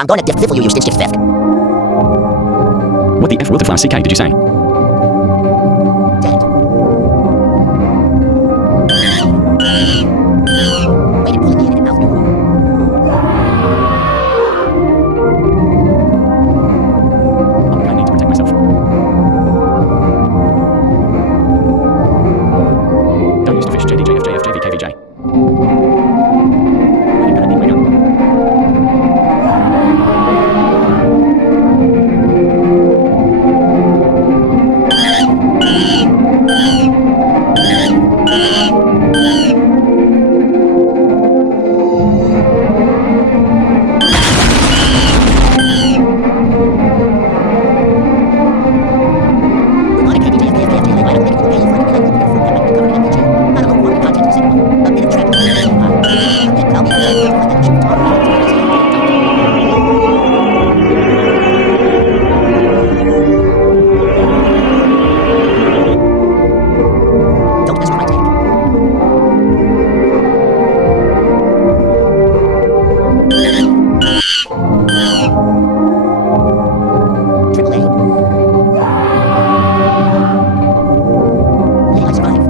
I'm gonna disciple you, you stinky fisk. What the F Rutherford CK did you say? Dead. Waited pulling me in and mouth no. I need to protect myself. Don't use to fish. JD, JF, JF, JV, KVJ. I'm gonna need my gun. We're gonna KDJ, FKFJ, right up the pay for it. Like, fruit that might be covered in MPG. Not a low quality content signal. A bit of traffic. A bit, but I'll be presenting like that. Shoot, don't mess with my tank. Triple A. Yay, I survived.